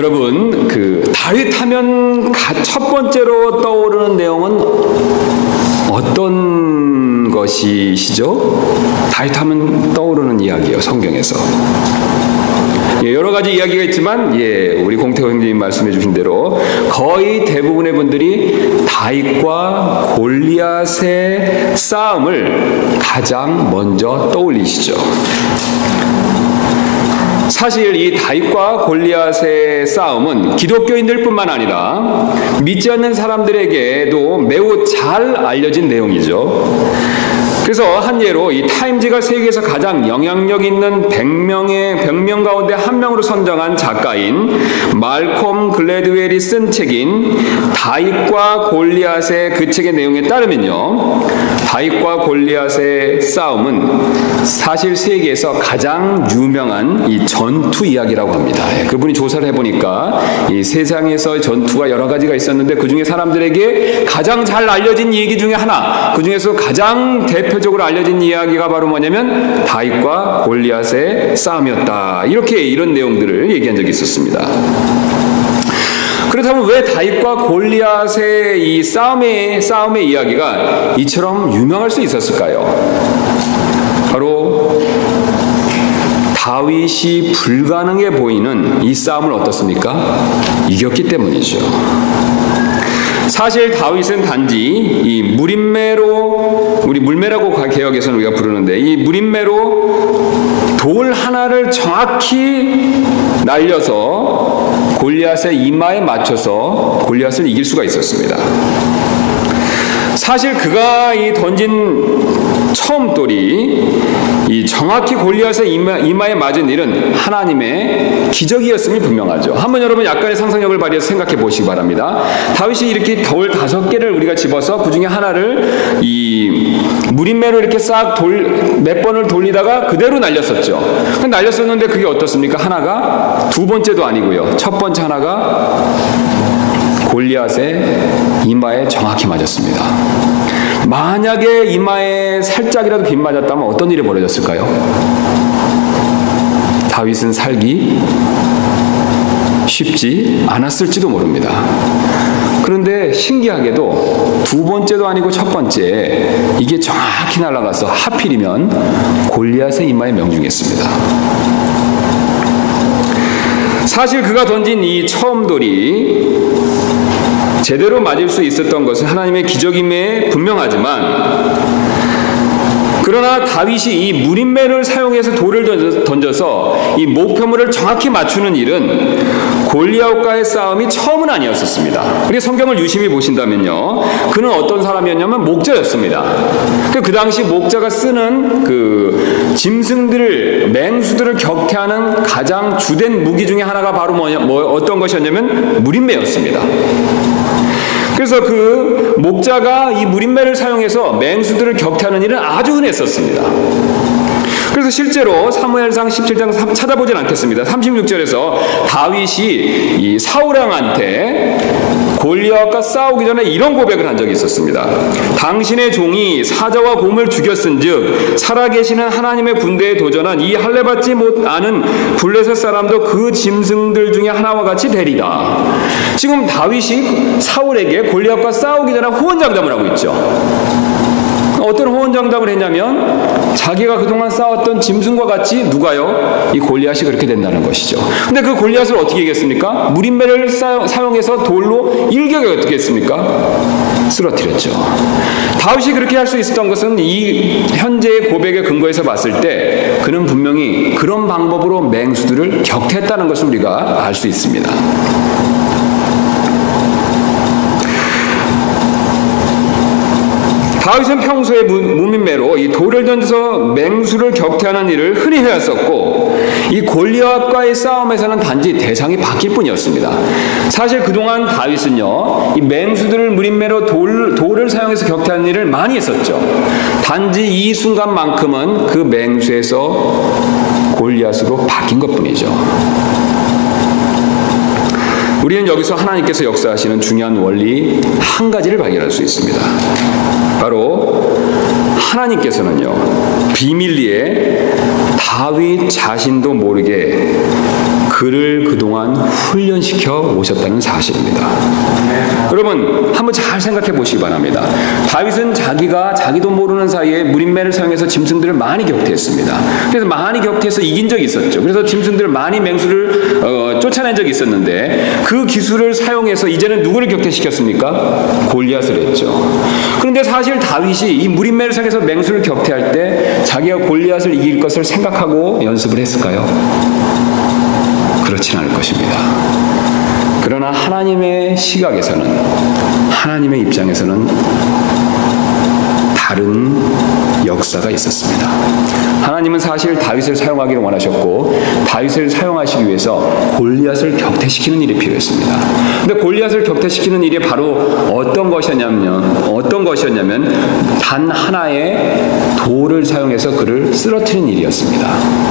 여러분, 다윗 하면 첫 번째로 떠오르는 내용은 어떤 것이시죠? 다윗 하면 떠오르는 이야기예요, 성경에서. 여러 가지 이야기가 있지만, 우리 공태호 형님이 말씀해 주신 대로 거의 대부분의 분들이 다윗과 골리앗의 싸움을 가장 먼저 떠올리시죠. 사실 이 다윗과 골리앗의 싸움은 기독교인들 뿐만 아니라 믿지 않는 사람들에게도 매우 잘 알려진 내용이죠. 그래서 한 예로 이 타임지가 세계에서 가장 영향력 있는 100명 가운데 한 명으로 선정한 작가인 말콤 글래드웰이 쓴 책인 다윗과 골리앗의 그 책의 내용에 따르면요, 다윗과 골리앗의 싸움은 사실 세계에서 가장 유명한 이 전투 이야기라고 합니다. 그분이 조사를 해보니까 이 세상에서 전투가 여러 가지가 있었는데 그 중에 사람들에게 가장 잘 알려진 얘기 중에 하나, 그 중에서 가장 대표적으로 알려진 이야기가 바로 뭐냐면 다윗과 골리앗의 싸움이었다. 이런 내용들을 얘기한 적이 있었습니다. 그렇다면 왜 다윗과 골리앗의 이 싸움의 이야기가 이처럼 유명할 수 있었을까요? 바로 다윗이 불가능해 보이는 이 싸움을 어떻습니까? 이겼기 때문이죠. 사실 다윗은 단지 이 무림매로, 우리 물매라고 개역에서는 우리가 부르는데, 이 무림매로 돌 하나를 정확히 날려서 골리앗의 이마에 맞춰서 골리앗을 이길 수가 있었습니다. 사실 그가 이 던진 처음 돌이 이 정확히 골리앗의 이마에 맞은 일은 하나님의 기적이었음이 분명하죠. 한번 여러분 약간의 상상력을 발휘해서 생각해 보시기 바랍니다. 다윗이 이렇게 돌 5개를 우리가 집어서 그 중에 하나를 이 무림매로 이렇게 몇 번을 돌리다가 그대로 날렸었죠. 날렸었는데 그게 어떻습니까? 하나가 두 번째도 아니고요. 첫 번째 하나가 골리앗의 이마에 정확히 맞았습니다. 만약에 이마에 살짝이라도 빗 맞았다면 어떤 일이 벌어졌을까요? 다윗은 살기 쉽지 않았을지도 모릅니다. 그런데 신기하게도 두 번째도 아니고 첫 번째, 이게 정확히 날아가서 하필이면 골리앗의 이마에 명중했습니다. 사실 그가 던진 이 처음 돌이 제대로 맞을 수 있었던 것은 하나님의 기적임에 분명하지만, 그러나 다윗이 이 무림매를 사용해서 돌을 던져서 이 목표물을 정확히 맞추는 일은 골리앗과의 싸움이 처음은 아니었었습니다. 우리 성경을 유심히 보신다면요, 그는 어떤 사람이었냐면 목자였습니다. 그 당시 목자가 쓰는 그 짐승들을, 맹수들을 격퇴하는 가장 주된 무기 중에 하나가 바로 어떤 것이었냐면 무림매였습니다. 그래서 그 목자가 이 무림매를 사용해서 맹수들을 격퇴하는 일은 아주 흔했었습니다. 그래서 실제로 사무엘상 17장 찾아보진 않겠습니다. 36절에서 다윗이 이 사울왕한테 골리앗과 싸우기 전에 이런 고백을 한 적이 있었습니다. 당신의 종이 사자와 곰을 죽였은즉 살아계시는 하나님의 군대에 도전한 이 할례받지 못하는 블레셋 사람도 그 짐승들 중에 하나와 같이 되리라. 지금 다윗이 사울에게 골리앗과 싸우기 전에 호언장담을 하고 있죠. 어떤 호언장담을 했냐면 자기가 그동안 싸웠던 짐승과 같이 누가요? 이 골리앗이 그렇게 된다는 것이죠. 근데 그 골리앗을 어떻게 이겼습니까? 무림매를 사용해서 돌로 일격에 어떻게 했습니까? 쓰러뜨렸죠. 다윗이 그렇게 할 수 있었던 것은 이 현재의 고백의 근거에서 봤을 때 그는 분명히 그런 방법으로 맹수들을 격퇴했다는 것을 우리가 알 수 있습니다. 다윗은 평소에 무민매로 이 돌을 던져서 맹수를 격퇴하는 일을 흔히 해왔었고, 이 골리앗과의 싸움에서는 단지 대상이 바뀔 뿐이었습니다. 사실 그동안 다윗은요, 이 맹수들을 무림매로 돌을 사용해서 격퇴하는 일을 많이 했었죠. 단지 이 순간만큼은 그 맹수에서 골리앗으로 바뀐 것뿐이죠. 우리는 여기서 하나님께서 역사하시는 중요한 원리 한 가지를 발견할 수 있습니다. 바로 하나님께서는요, 비밀리에 다윗 자신도 모르게 그를 그동안 훈련시켜 오셨다는 사실입니다. 여러분 한번 잘 생각해 보시기 바랍니다. 다윗은 자기도 모르는 사이에 무림매를 사용해서 짐승들을 많이 격퇴했습니다. 그래서 많이 격퇴해서 이긴 적이 있었죠. 그래서 짐승들을 많이 맹수를 쫓아낸 적이 있었는데 그 기술을 사용해서 이제는 누구를 격퇴시켰습니까? 골리앗을 했죠. 그런데 사실 다윗이 이 무림매를 사용해서 맹수를 격퇴할 때 자기가 골리앗을 이길 것을 생각하고 연습을 했을까요? 그렇진 않을 것입니다. 그러나 하나님의 시각에서는, 하나님의 입장에서는 다른 역사가 있었습니다. 하나님은 사실 다윗을 사용하기를 원하셨고 다윗을 사용하시기 위해서 골리앗을 격퇴시키는 일이 필요했습니다. 근데 골리앗을 격퇴시키는 일이 바로 어떤 것이었냐면 단 하나의 돌을 사용해서 그를 쓰러뜨리는 일이었습니다.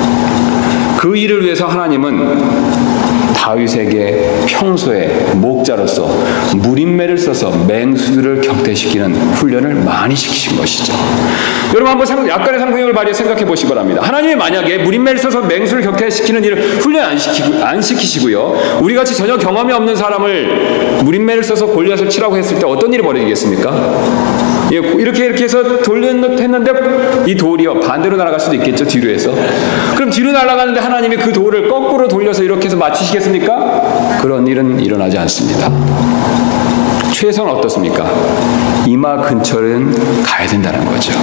그 일을 위해서 하나님은 다윗에게 평소에 목자로서 무림매를 써서 맹수들을 격퇴시키는 훈련을 많이 시키신 것이죠. 여러분 한번 약간의 상상력을 발휘해 생각해 보시기 바랍니다. 하나님이 만약에 무림매를 써서 맹수를 격퇴시키는 일을 훈련 안 시키시고요, 우리 같이 전혀 경험이 없는 사람을 무림매를 써서 골리앗을 치라고 했을 때 어떤 일이 벌어지겠습니까? 이렇게 해서 했는데 이 돌이요 반대로 날아갈 수도 있겠죠. 뒤로 해서. 그럼 뒤로 날아가는데 하나님이 그 돌을 거꾸로 돌려서 이렇게 해서 맞추시겠습니까? 그런 일은 일어나지 않습니다. 최소한 어떻습니까? 이마 근처는 가야 된다는 거죠.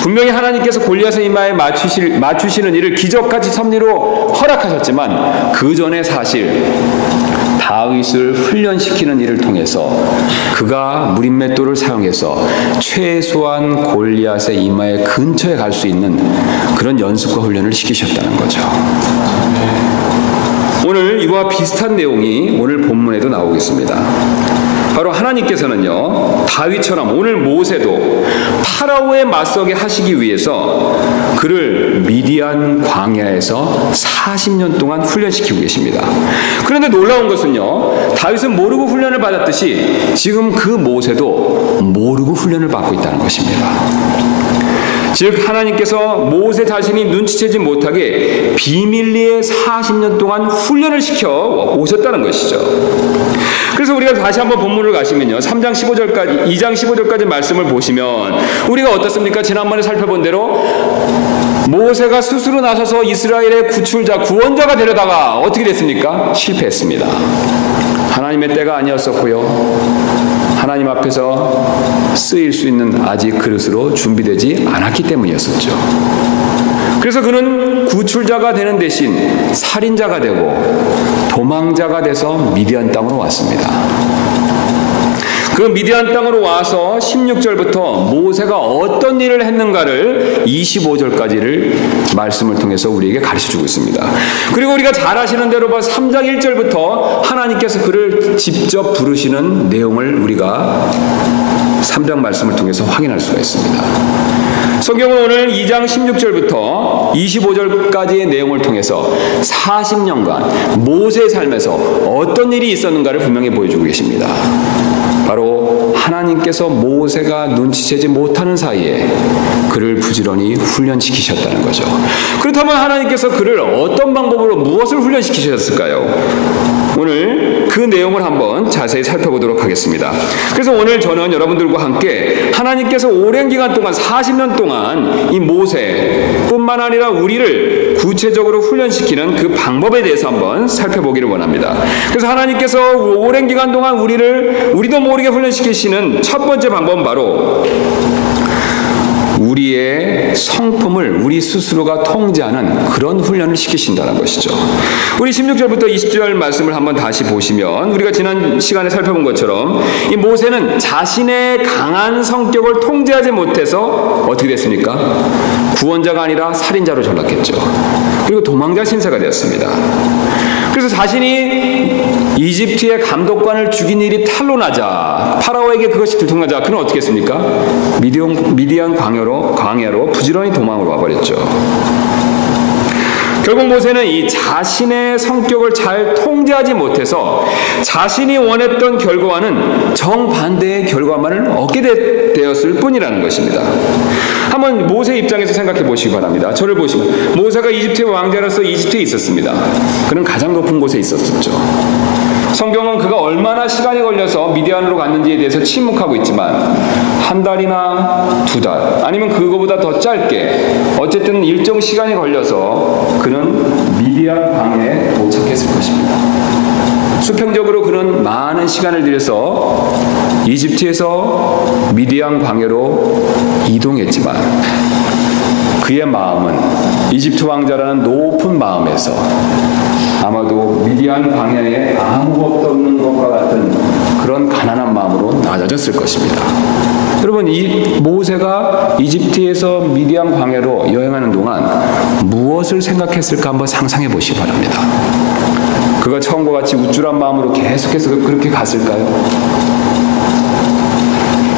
분명히 하나님께서 골리앗의 이마에 맞추시는 일을 기적같이 섭리로 허락하셨지만 그 전에 사실 다윗을 훈련시키는 일을 통해서 그가 무림맷돌을 사용해서 최소한 골리앗의 이마의 근처에 갈 수 있는 그런 연습과 훈련을 시키셨다는 거죠. 오늘 이와 비슷한 내용이 오늘 본문에도 나오겠습니다. 바로 하나님께서는요, 다윗처럼 오늘 모세도 파라오에 맞서게 하시기 위해서 그를 미디안 광야에서 40년 동안 훈련시키고 계십니다. 그런데 놀라운 것은요, 다윗은 모르고 훈련을 받았듯이 지금 그 모세도 모르고 훈련을 받고 있다는 것입니다. 즉 하나님께서 모세 자신이 눈치채지 못하게 비밀리에 40년 동안 훈련을 시켜 오셨다는 것이죠. 그래서 우리가 다시 한번 본문을 가시면요, 2장 15절까지 말씀을 보시면 우리가 어떻습니까? 지난번에 살펴본 대로 모세가 스스로 나서서 이스라엘의 구원자가 되려다가 어떻게 됐습니까? 실패했습니다. 하나님의 때가 아니었었고요, 하나님 앞에서 쓰일 수 있는 아직 그릇으로 준비되지 않았기 때문이었었죠. 그래서 그는 구출자가 되는 대신 살인자가 되고 도망자가 돼서 미디안 땅으로 왔습니다. 그 미디안 땅으로 와서 16절부터 모세가 어떤 일을 했는가를 25절까지를 말씀을 통해서 우리에게 가르쳐주고 있습니다. 그리고 우리가 잘 아시는 대로 3장 1절부터 하나님께서 그를 직접 부르시는 내용을 우리가 3장 말씀을 통해서 확인할 수가 있습니다. 성경은 오늘 2장 16절부터 25절까지의 내용을 통해서 40년간 모세의 삶에서 어떤 일이 있었는가를 분명히 보여주고 계십니다. 바로 하나님께서 모세가 눈치채지 못하는 사이에 그를 부지런히 훈련시키셨다는 거죠. 그렇다면 하나님께서 그를 어떤 방법으로 무엇을 훈련시키셨을까요? 오늘 그 내용을 한번 자세히 살펴보도록 하겠습니다. 그래서 오늘 저는 여러분들과 함께 하나님께서 오랜 기간 동안 40년 동안 이 모세뿐만 아니라 우리를 구체적으로 훈련시키는 그 방법에 대해서 한번 살펴보기를 원합니다. 그래서 하나님께서 오랜 기간 동안 우리도 모르게 훈련시키시는 첫 번째 방법은 바로 우리의 성품을 우리 스스로가 통제하는 그런 훈련을 시키신다는 것이죠. 우리 16절부터 20절 말씀을 한번 다시 보시면 우리가 지난 시간에 살펴본 것처럼 이 모세는 자신의 강한 성격을 통제하지 못해서 어떻게 됐습니까? 구원자가 아니라 살인자로 전락했죠. 그리고 도망자 신세가 되었습니다. 그래서 자신이 이집트의 감독관을 죽인 일이 탄로나자 파라오에게 그것이 들통나자 그는 어떻게 했습니까? 미디안 광야로 부지런히 도망을 와버렸죠. 결국 모세는 이 자신의 성격을 잘 통제 통제하지 못해서 자신이 원했던 결과와는 정반대의 결과만을 얻게 되었을 뿐이라는 것입니다. 한번 모세 입장에서 생각해 보시기 바랍니다. 저를 보시면 모세가 이집트의 왕자로서 이집트에 있었습니다. 그는 가장 높은 곳에 있었죠. 성경은 그가 얼마나 시간이 걸려서 미디안으로 갔는지에 대해서 침묵하고 있지만 한 달이나 두 달 아니면 그거보다 더 짧게 어쨌든 일정 시간이 걸려서 그는 미디안 광야에 도착했을 것입니다. 수평적으로 그는 많은 시간을 들여서 이집트에서 미디안 광야로 이동했지만 그의 마음은 이집트 왕자라는 높은 마음에서 아마도 미디안 광야에 아무것도 없는 것과 같은 그런 가난한 마음으로 낮아졌을 것입니다. 여러분, 이 모세가 이집트에서 미디안 광야로 여행하는 동안 무엇을 생각했을까 한번 상상해 보시기 바랍니다. 그가 처음과 같이 우쭐한 마음으로 계속해서 그렇게 갔을까요?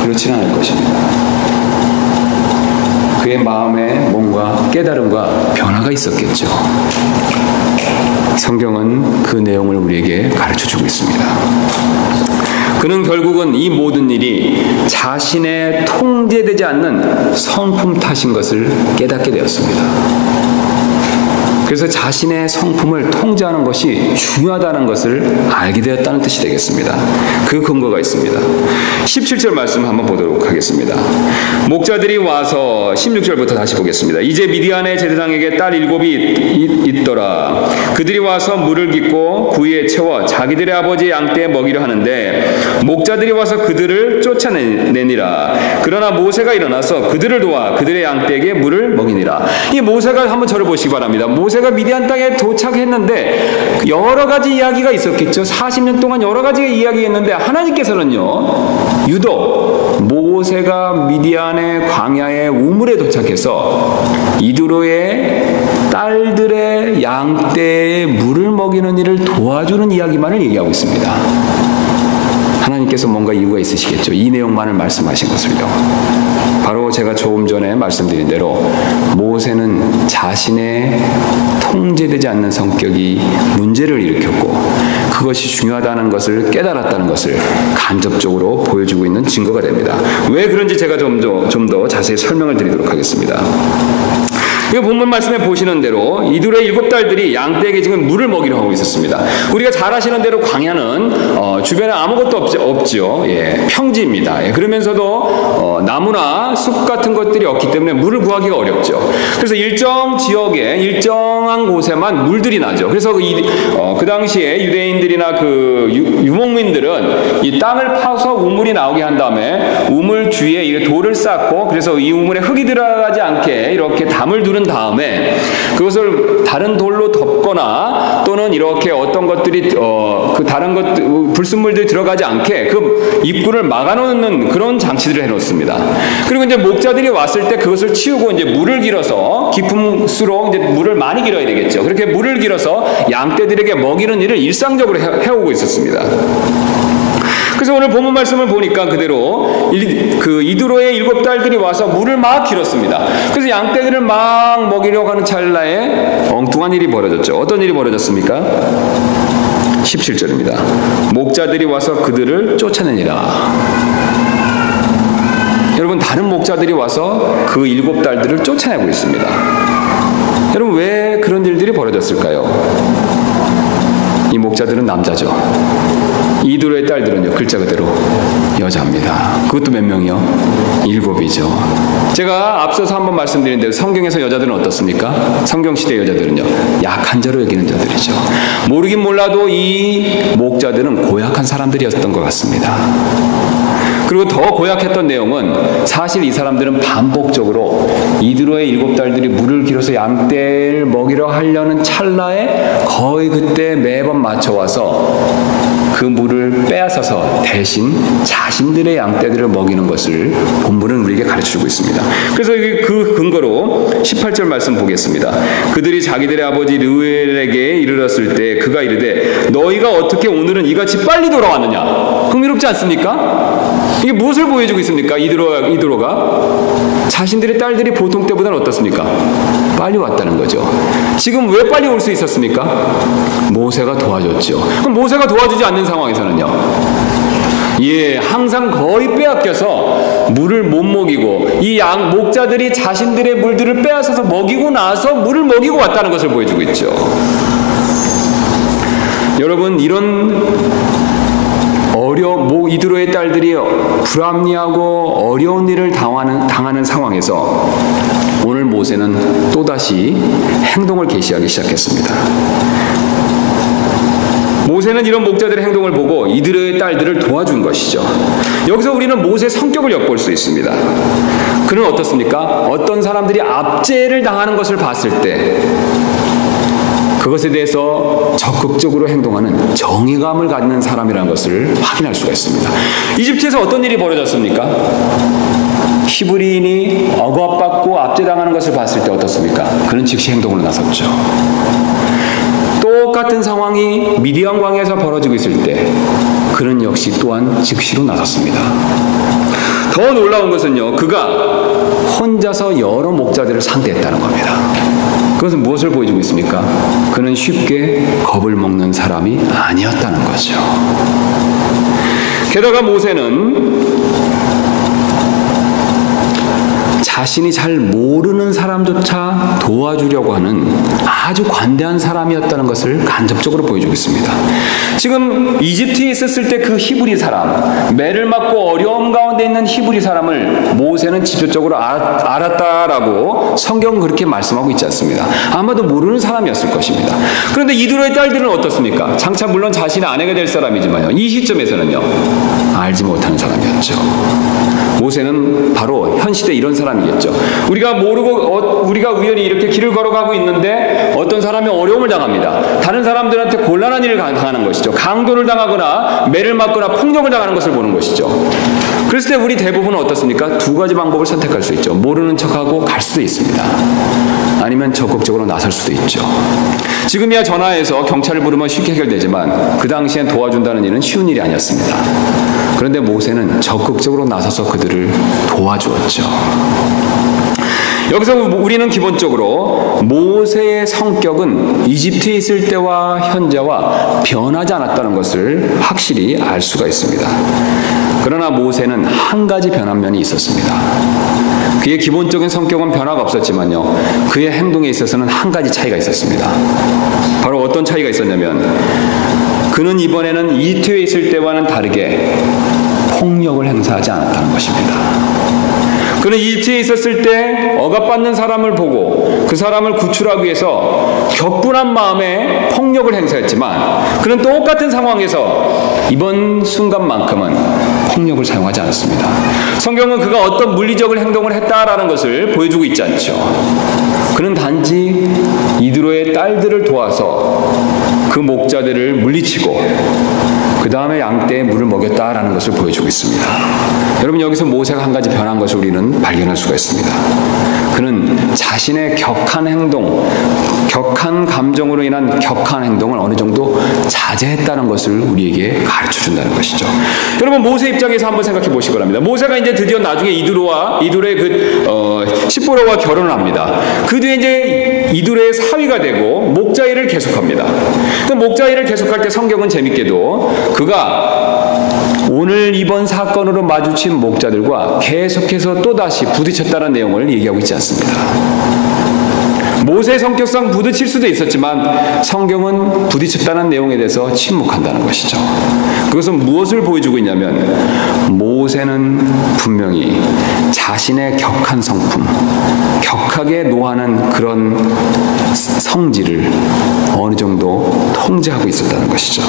그렇지는 않을 것입니다. 그의 마음에 뭔가 깨달음과 변화가 있었겠죠. 성경은 그 내용을 우리에게 가르쳐주고 있습니다. 그는 결국은 이 모든 일이 자신의 통제되지 않는 성품 탓인 것을 깨닫게 되었습니다. 그래서 자신의 성품을 통제하는 것이 중요하다는 것을 알게 되었다는 뜻이 되겠습니다. 그 근거가 있습니다. 17절 말씀 한번 보도록 하겠습니다. 목자들이 와서 16절부터 다시 보겠습니다. 이제 미디안의 제사장에게 딸 7이 있더라. 그들이 와서 물을 깃고 구이에 채워 자기들의 아버지 양떼에 먹이려 하는데 목자들이 와서 그들을 쫓아내니라. 그러나 모세가 일어나서 그들을 도와 그들의 양떼에게 물을 먹이니라. 이 모세가 한번 저를 보시기 바랍니다. 모세가 미디안 땅에 도착했는데 여러 가지 이야기가 있었겠죠. 40년 동안 여러 가지 이야기했는데 하나님께서는요, 유독 모세가 미디안의 광야의 우물에 도착해서 이드로의 딸들의 양떼에 물을 먹이는 일을 도와주는 이야기만을 얘기하고 있습니다. 하나님께서 뭔가 이유가 있으시겠죠. 이 내용만을 말씀하신 것을요. 바로 제가 조금 전에 말씀드린 대로 모세는 자신의 통제되지 않는 성격이 문제를 일으켰고 그것이 중요하다는 것을 깨달았다는 것을 간접적으로 보여주고 있는 증거가 됩니다. 왜 그런지 제가 좀 더 자세히 설명을 드리도록 하겠습니다. 이 본문 말씀에 보시는 대로 이들의 7딸들이 양떼에게 지금 물을 먹이려 하고 있었습니다. 우리가 잘 아시는 대로 광야는 주변에 아무것도 없죠. 예, 평지입니다. 예, 그러면서도 나무나 숲 같은 것들이 없기 때문에 물을 구하기가 어렵죠. 그래서 일정 지역에 일정한 곳에만 물들이 나죠. 그래서 그 당시에 유대인들이나 그 유목민들은 이 땅을 파서 우물이 나오게 한 다음에 우물 주위에 돌을 쌓고 그래서 이 우물에 흙이 들어가지 않게 이렇게 담을 두른 다음에 그것을 다른 돌로 덮거나 또는 이렇게 어떤 것들이 그 다른 것 불순물들이 들어가지 않게 그 입구를 막아놓는 그런 장치들을 해놓습니다. 그리고 이제 목자들이 왔을 때 그것을 치우고 이제 물을 길어서 깊음수록 이제 물을 많이 길어야 되겠죠. 그렇게 물을 길어서 양떼들에게 먹이는 일을 일상적으로 해오고 있었습니다. 그래서 오늘 본문 말씀을 보니까 그대로 그 이드로의 7딸들이 와서 물을 막 길었습니다. 그래서 양떼들을 막 먹이려고 하는 찰나에 엉뚱한 일이 벌어졌죠. 어떤 일이 벌어졌습니까? 17절입니다. 목자들이 와서 그들을 쫓아내니라. 여러분, 다른 목자들이 와서 그 7딸들을 쫓아내고 있습니다. 여러분, 왜 그런 일들이 벌어졌을까요? 이 목자들은 남자죠. 이드로의 딸들은요, 글자 그대로 여자입니다. 그것도 몇 명이요? 7이죠. 제가 앞서서 한번 말씀드린 대로 성경에서 여자들은 어떻습니까? 성경시대 여자들은요, 약한 자로 여기는 자들이죠. 모르긴 몰라도 이 목자들은 고약한 사람들이었던 것 같습니다. 그리고 더 고약했던 내용은 사실 이 사람들은 반복적으로 이드로의 7딸들이 물을 길어서 양떼를 먹이려 하려는 찰나에 거의 그때 매번 맞춰와서 그 물을 빼앗아서 대신 자신들의 양떼들을 먹이는 것을 본문은 우리에게 가르쳐주고 있습니다. 그래서 그 근거로 18절 말씀 보겠습니다. 그들이 자기들의 아버지 르우엘에게 이르렀을 때 그가 이르되 너희가 어떻게 오늘은 이같이 빨리 돌아왔느냐? 흥미롭지 않습니까? 이게 무엇을 보여주고 있습니까? 이드로가 자신들의 딸들이 보통 때보다는 어떻습니까? 빨리 왔다는 거죠. 지금 왜 빨리 올 수 있었습니까? 모세가 도와줬죠. 그럼 모세가 도와주지 않는 상황에서는요, 항상 거의 빼앗겨서 물을 못 먹이고, 이 목자들이 자신들의 물들을 빼앗아서 먹이고 나서 물을 먹이고 왔다는 것을 보여주고 있죠. 여러분, 이런 이드로의 딸들이 불합리하고 어려운 일을 당하는 상황에서 오늘 모세는 또다시 행동을 개시하기 시작했습니다. 모세는 이런 목자들의 행동을 보고 이드로의 딸들을 도와준 것이죠. 여기서 우리는 모세의 성격을 엿볼 수 있습니다. 그는 어떻습니까? 어떤 사람들이 압제를 당하는 것을 봤을 때 그것에 대해서 적극적으로 행동하는 정의감을 갖는 사람이라는 것을 확인할 수가 있습니다. 이집트에서 어떤 일이 벌어졌습니까? 히브리인이 억압받고 압제당하는 것을 봤을 때 어떻습니까? 그는 즉시 행동으로 나섰죠. 똑같은 상황이 미디안 광야에서 벌어지고 있을 때 그는 역시 또한 즉시로 나섰습니다. 더 놀라운 것은요, 그가 혼자서 여러 목자들을 상대했다는 겁니다. 그것은 무엇을 보여주고 있습니까? 그는 쉽게 겁을 먹는 사람이 아니었다는 거죠. 게다가 모세는 자신이 잘 모르는 사람조차 도와주려고 하는 아주 관대한 사람이었다는 것을 간접적으로 보여주고 있습니다. 지금 이집트에 있었을 때 그 히브리 사람, 매를 맞고 어려움 가운데 있는 히브리 사람을 모세는 직접적으로 알았다라고 성경은 그렇게 말씀하고 있지 않습니다. 아마도 모르는 사람이었을 것입니다. 그런데 이드로의 딸들은 어떻습니까? 장차 물론 자신의 아내가 될 사람이지만요, 이 시점에서는요, 알지 못하는 사람이었죠. 모세는 바로 현 시대 이런 사람이겠죠. 우리가 모르고 우리가 우연히 이렇게 길을 걸어가고 있는데 어떤 사람이 어려움을 당합니다. 다른 사람들한테 곤란한 일을 당하는 것이죠. 강도를 당하거나 매를 맞거나 폭력을 당하는 것을 보는 것이죠. 그랬을 때 우리 대부분은 어떻습니까? 두 가지 방법을 선택할 수 있죠. 모르는 척하고 갈 수도 있습니다. 아니면 적극적으로 나설 수도 있죠. 지금이야 전화해서 경찰을 부르면 쉽게 해결되지만 그 당시엔 도와준다는 일은 쉬운 일이 아니었습니다. 그런데 모세는 적극적으로 나서서 그들을 도와주었죠. 여기서 우리는 기본적으로 모세의 성격은 이집트에 있을 때와 현재와 변하지 않았다는 것을 확실히 알 수가 있습니다. 그러나 모세는 한 가지 변한 면이 있었습니다. 그의 기본적인 성격은 변화가 없었지만요, 그의 행동에 있어서는 한 가지 차이가 있었습니다. 바로 어떤 차이가 있었냐면, 그는 이번에는 이집트에 있을 때와는 다르게 폭력을 행사하지 않았다는 것입니다. 그는 이집트에 있었을 때 억압받는 사람을 보고 그 사람을 구출하기 위해서 격분한 마음에 폭력을 행사했지만, 그는 똑같은 상황에서 이번 순간만큼은 폭력을 사용하지 않았습니다. 성경은 그가 어떤 물리적인 행동을 했다라는 것을 보여주고 있지 않죠. 그는 단지 이드로의 딸들을 도와서 그 목자들을 물리치고 그 다음에 양떼에 물을 먹였다라는 것을 보여주고 있습니다. 여러분, 여기서 모세가 한 가지 변한 것을 우리는 발견할 수가 있습니다. 그는 자신의 격한 행동, 격한 감정으로 인한 격한 행동을 어느 정도 자제했다는 것을 우리에게 가르쳐준다는 것이죠. 여러분, 모세 입장에서 한번 생각해 보시기 바랍니다. 모세가 이제 드디어 나중에 이드로의 시보라와 결혼을 합니다. 그 뒤에 이제 이드로의 사위가 되고 목자 일을 계속합니다. 그 목자 일을 계속할 때 성경은 재밌게도 그가 오늘 이번 사건으로 마주친 목자들과 계속해서 또다시 부딪혔다는 내용을 얘기하고 있지 않습니다. 모세의 성격상 부딪힐 수도 있었지만 성경은 부딪혔다는 내용에 대해서 침묵한다는 것이죠. 그것은 무엇을 보여주고 있냐면, 모세는 분명히 자신의 격한 성품, 격하게 노하는 그런 성질을 어느 정도 통제하고 있었다는 것이죠.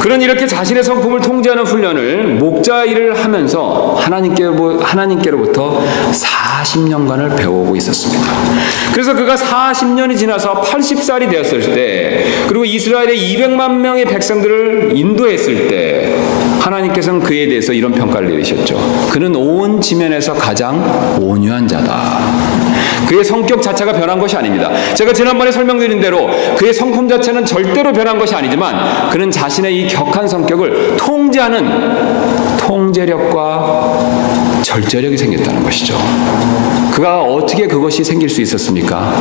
그는 이렇게 자신의 성품을 통제하는 훈련을 목자 일을 하면서 하나님께로부터 40년간을 배워오고 있었습니다. 그래서 그가 40년이 지나서 80살이 되었을 때, 그리고 이스라엘의 200만 명의 백성들을 인도했을 때 하나님께서는 그에 대해서 이런 평가를 내리셨죠. 그는 온 지면에서 가장 온유한 자다. 그의 성격 자체가 변한 것이 아닙니다. 제가 지난번에 설명드린 대로 그의 성품 자체는 절대로 변한 것이 아니지만 그는 자신의 이 격한 성격을 통제하는 통제력과 절제력이 생겼다는 것이죠. 그가 어떻게 그것이 생길 수 있었습니까?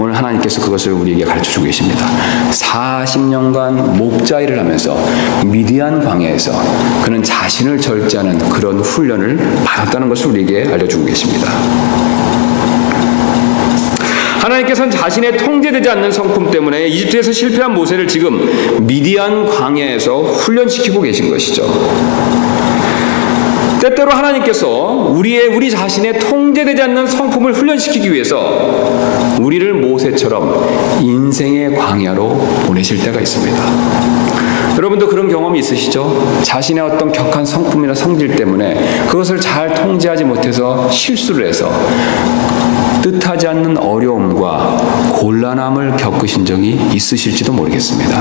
오늘 하나님께서 그것을 우리에게 가르쳐주고 계십니다. 40년간 목자일을 하면서 미디안 광야에서 그는 자신을 절제하는 그런 훈련을 받았다는 것을 우리에게 알려주고 계십니다. 하나님께서는 자신의 통제되지 않는 성품 때문에 이집트에서 실패한 모세를 지금 미디안 광야에서 훈련시키고 계신 것이죠. 때때로 하나님께서 우리 자신의 통제되지 않는 성품을 훈련시키기 위해서 우리를 모세처럼 인생의 광야로 보내실 때가 있습니다. 여러분도 그런 경험이 있으시죠? 자신의 어떤 격한 성품이나 성질 때문에 그것을 잘 통제하지 못해서 실수를 해서 뜻하지 않는 어려움과 곤란함을 겪으신 적이 있으실지도 모르겠습니다.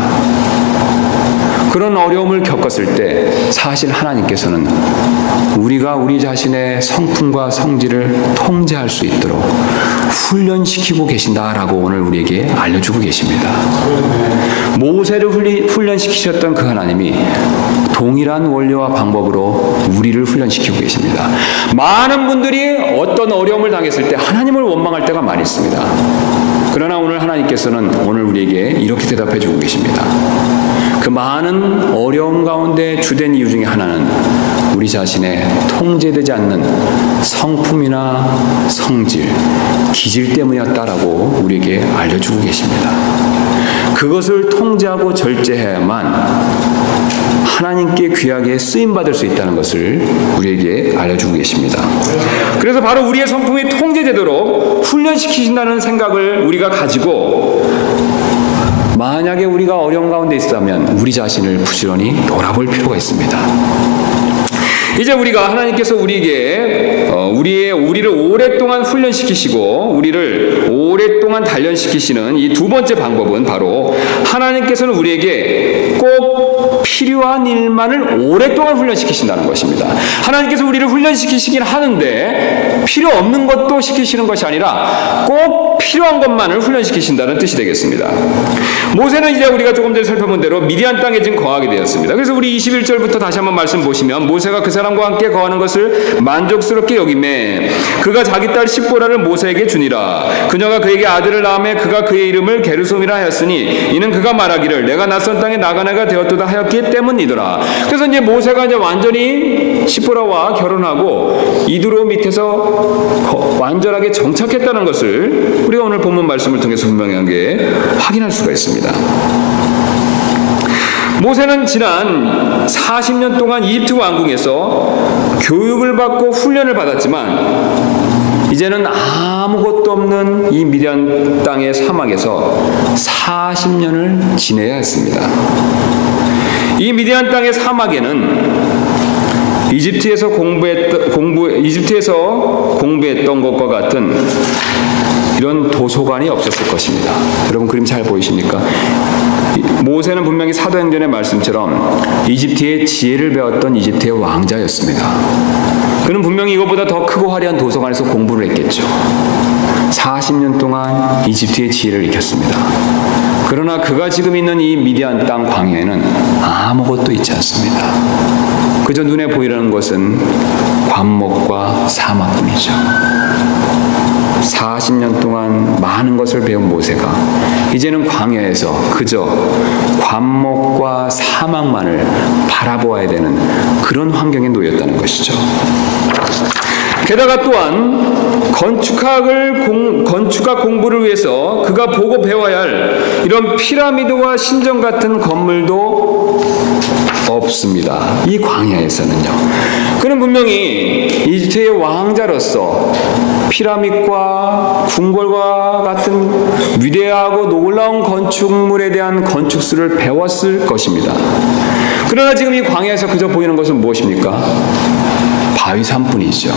그런 어려움을 겪었을 때 사실 하나님께서는 우리가 우리 자신의 성품과 성질을 통제할 수 있도록 훈련시키고 계신다라고 오늘 우리에게 알려주고 계십니다. 모세를 훈련시키셨던 그 하나님이 동일한 원리와 방법으로 우리를 훈련시키고 계십니다. 많은 분들이 어떤 어려움을 당했을 때 하나님을 원망할 때가 많이 있습니다. 그러나 오늘 하나님께서는 오늘 우리에게 이렇게 대답해 주고 계십니다. 그 많은 어려움 가운데 주된 이유 중에 하나는 우리 자신의 통제되지 않는 성품이나 성질, 기질 때문이었다라고 우리에게 알려주고 계십니다. 그것을 통제하고 절제해야만 하나님께 귀하게 쓰임받을 수 있다는 것을 우리에게 알려주고 계십니다. 그래서 바로 우리의 성품이 통제되도록 훈련시키신다는 생각을 우리가 가지고 만약에 우리가 어려운 가운데 있다면 우리 자신을 부지런히 돌아볼 필요가 있습니다. 이제 우리가 하나님께서 우리에게 우리를 오랫동안 훈련시키시고 우리를 오랫동안 단련시키시는 이 두 번째 방법은 바로 하나님께서는 우리에게 꼭 필요한 일만을 오랫동안 훈련시키신다는 것입니다. 하나님께서 우리를 훈련시키시긴 하는데 필요 없는 것도 시키시는 것이 아니라 꼭 필요한 것만을 훈련시키신다는 뜻이 되겠습니다. 모세는 이제 우리가 조금 전에 살펴본 대로 미디안 땅에 지금 거하게 되었습니다. 그래서 우리 21절부터 다시 한번 말씀 보시면 모세가 그 사람과 함께 거하는 것을 만족스럽게 여기매 그가 자기 딸 십보라를 모세에게 주니라. 그녀가 그에게 아들을 낳음에 그가 그의 이름을 게르솜이라 하였으니 이는 그가 말하기를 내가 낯선 땅에 나가네가 되었도다 하였기 때문이더라. 그래서 이제 모세가 이제 완전히 십보라와 결혼하고 이두로 밑에서 완전하게 정착했다는 것을 우리가 오늘 본문 말씀을 통해서 분명하게 확인할 수가 있습니다. 모세는 지난 40년 동안 이집트 왕궁에서 교육을 받고 훈련을 받았지만 이제는 아무것도 없는 이 미디안 땅의 사막에서 40년을 지내야 했습니다. 이 미디안 땅의 사막에는 이집트에서 공부했던 것과 같은 이런 도서관이 없었을 것입니다. 여러분 그림 잘 보이십니까? 모세는 분명히 사도행전의 말씀처럼 이집트의 지혜를 배웠던 이집트의 왕자였습니다. 그는 분명히 이것보다 더 크고 화려한 도서관에서 공부를 했겠죠. 40년 동안 이집트의 지혜를 익혔습니다. 그러나 그가 지금 있는 이 미디안 땅 광야에는 아무것도 있지 않습니다. 그저 눈에 보이는 것은 관목과 사막뿐이죠. 40년 동안 많은 것을 배운 모세가 이제는 광야에서 그저 관목과 사막만을 바라보아야 되는 그런 환경에 놓였다는 것이죠. 게다가 또한 건축학 공부를 위해서 그가 보고 배워야 할 이런 피라미드와 신전 같은 건물도 없습니다. 이 광야에서는요. 그는 분명히 이집트의 왕자로서 피라미드과 궁궐과 같은 위대하고 놀라운 건축물에 대한 건축술을 배웠을 것입니다. 그러나 지금 이 광야에서 그저 보이는 것은 무엇입니까? 바위산뿐이죠.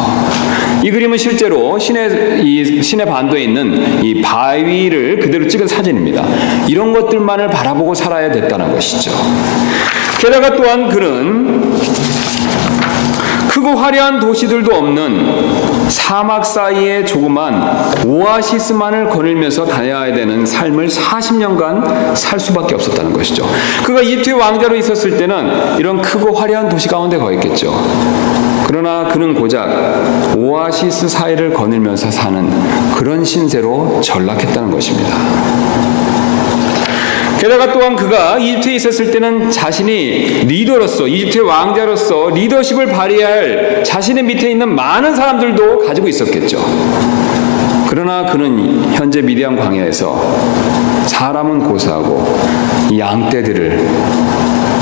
이 그림은 실제로 시내 반도에 있는 이 바위를 그대로 찍은 사진입니다. 이런 것들만을 바라보고 살아야 됐다는 것이죠. 게다가 또한 그는 크고 화려한 도시들도 없는 사막 사이에 조그만 오아시스만을 거닐면서 다녀야 되는 삶을 40년간 살 수밖에 없었다는 것이죠. 그가 이집트의 왕자로 있었을 때는 이런 크고 화려한 도시 가운데 거했겠죠. 그러나 그는 고작 오아시스 사이를 거닐면서 사는 그런 신세로 전락했다는 것입니다. 게다가 또한 그가 이집트에 있었을 때는 자신이 리더로서, 이집트의 왕자로서 리더십을 발휘할 자신의 밑에 있는 많은 사람들도 가지고 있었겠죠. 그러나 그는 현재 미디안 광야에서 사람은 고사하고 양떼들을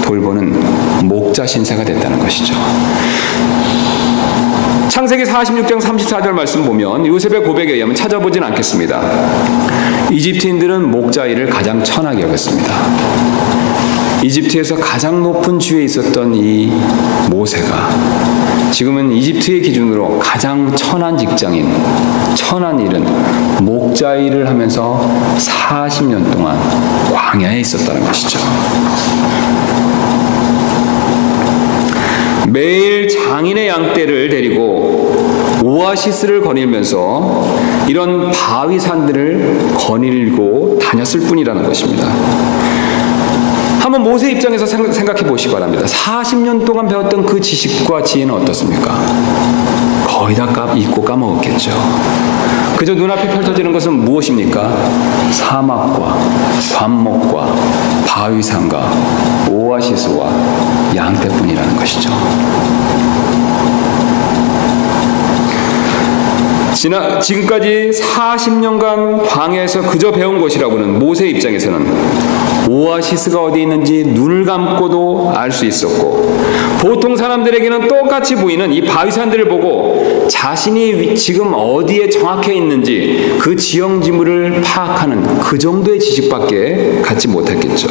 돌보는 목자 신세가 됐다는 것이죠. 창세기 46장 34절 말씀 보면 요셉의 고백에 의하면 찾아보진 않겠습니다. 이집트인들은 목자 일을 가장 천하게 여겼습니다. 이집트에서 가장 높은 지위에 있었던 이 모세가 지금은 이집트의 기준으로 가장 천한 직장인, 천한 일은 목자 일을 하면서 40년 동안 광야에 있었다는 것이죠. 매일 장인의 양떼를 데리고 오아시스를 거닐면서 이런 바위산들을 거닐고 다녔을 뿐이라는 것입니다. 한번 모세 입장에서 생각해 보시기 바랍니다. 40년 동안 배웠던 그 지식과 지혜는 어떻습니까? 거의 다 잊고 까먹었겠죠. 그저 눈앞에 펼쳐지는 것은 무엇입니까? 사막과 관목과 바위산과 오아시스와 양떼뿐이라는 것이죠. 지금까지 40년간 광야에서 그저 배운 것이라고는 모세 입장에서는 오아시스가 어디 있는지 눈을 감고도 알 수 있었고, 보통 사람들에게는 똑같이 보이는 이 바위산들을 보고 자신이 지금 어디에 정확해 있는지 그 지형 지물을 파악하는 그 정도의 지식밖에 갖지 못했겠죠.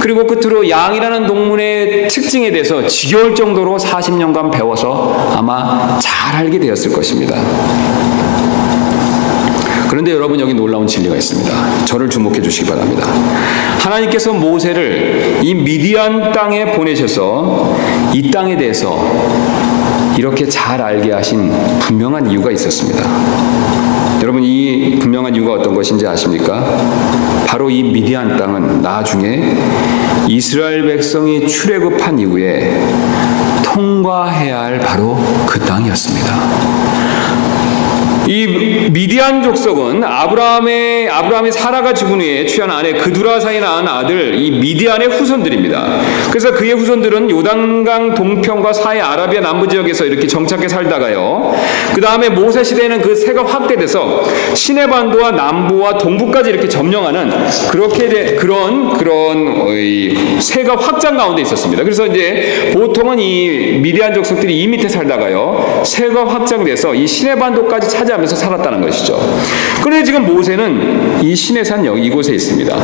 그리고 끝으로 양이라는 동물의 특징에 대해서 지겨울 정도로 40년간 배워서 아마 잘 알게 되었을 것입니다. 그런데 여러분, 여기 놀라운 진리가 있습니다. 저를 주목해 주시기 바랍니다. 하나님께서 모세를 이 미디안 땅에 보내셔서 이 땅에 대해서 이렇게 잘 알게 하신 분명한 이유가 있었습니다. 여러분, 이 분명한 이유가 어떤 것인지 아십니까? 바로 이 미디안 땅은 나중에 이스라엘 백성이 출애굽한 이후에 통과해야 할 바로 그 땅이었습니다. 이 미디안 족속은 아브라함이 사라가 죽은 후에 취한 아내 그두라 사이에 낳은 아들 이 미디안의 후손들입니다. 그래서 그의 후손들은 요단강 동편과 사해 아라비아 남부 지역에서 이렇게 정착해 살다가요, 그 다음에 모세 시대에는 그 세가 확대돼서 시내반도와 남부와 동부까지 이렇게 점령하는 그런 세가 확장 가운데 있었습니다. 그래서 이제 보통은 이 미디안 족속들이 이 밑에 살다가요, 세가 확장돼서 이 시내반도까지 차지하면서 살았다는 것이죠. 그런데 지금 모세는 이 시내산 이곳에 있습니다.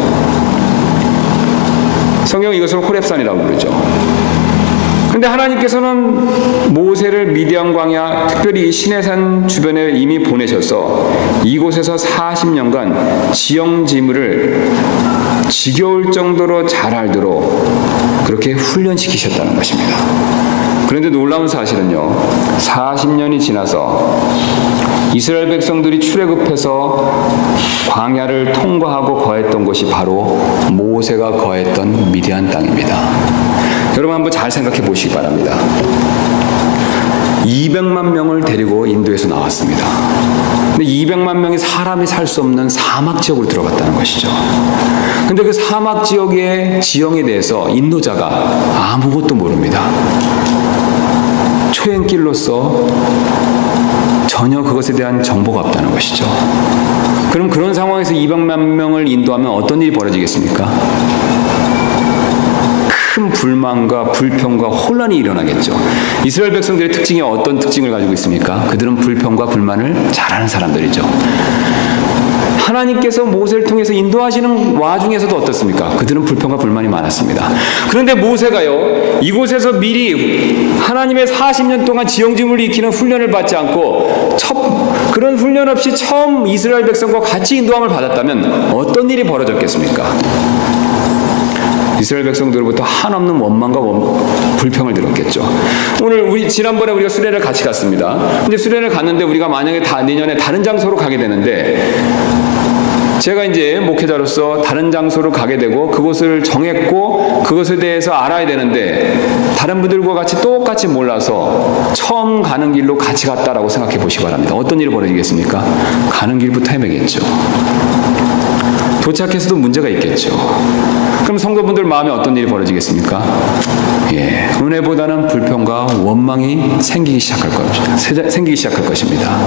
성경 이것을 호렙산이라고 부르죠. 그런데 하나님께서는 모세를 미디안 광야, 특별히 이 시내산 주변에 이미 보내셔서 이곳에서 40년간 지형 지물을 지겨울 정도로 잘 알도록 그렇게 훈련시키셨다는 것입니다. 그런데 놀라운 사실은요, 40년이 지나서 이스라엘 백성들이 출애굽해서 광야를 통과하고 거했던 곳이 바로 모세가 거했던 미디안 땅입니다. 여러분, 한번 잘 생각해 보시기 바랍니다. 200만 명을 데리고 인도에서 나왔습니다. 근데 200만 명이 사람이 살 수 없는 사막 지역으로 들어갔다는 것이죠. 근데 그 사막 지역의 지형에 대해서 인도자가 아무것도 모릅니다. 초행길로서 전혀 그것에 대한 정보가 없다는 것이죠. 그럼 그런 상황에서 200만 명을 인도하면 어떤 일이 벌어지겠습니까? 큰 불만과 불평과 혼란이 일어나겠죠. 이스라엘 백성들의 특징이 어떤 특징을 가지고 있습니까? 그들은 불평과 불만을 잘하는 사람들이죠. 하나님께서 모세를 통해서 인도하시는 와중에서도 어떻습니까? 그들은 불평과 불만이 많았습니다. 그런데 모세가요, 이곳에서 미리 하나님의 40년 동안 지형지물을 익히는 훈련을 받지 않고 그런 훈련 없이 처음 이스라엘 백성과 같이 인도함을 받았다면 어떤 일이 벌어졌겠습니까? 이스라엘 백성들로부터 한없는 원망과 불평을 들었겠죠. 오늘 지난번에 우리가 수련회를 같이 갔습니다. 근데 수련회를 갔는데 우리가 만약에 내년에 다른 장소로 가게 되는데, 제가 이제 목회자로서 다른 장소로 가게 되고 그곳을 정했고 그것에 대해서 알아야 되는데, 다른 분들과 같이 똑같이 몰라서 처음 가는 길로 같이 갔다라고 생각해 보시기 바랍니다. 어떤 일이 벌어지겠습니까? 가는 길부터 헤매겠죠. 도착해서도 문제가 있겠죠. 그럼 성도분들 마음에 어떤 일이 벌어지겠습니까? 은혜보다는 불평과 원망이 생기기 시작할 것입니다.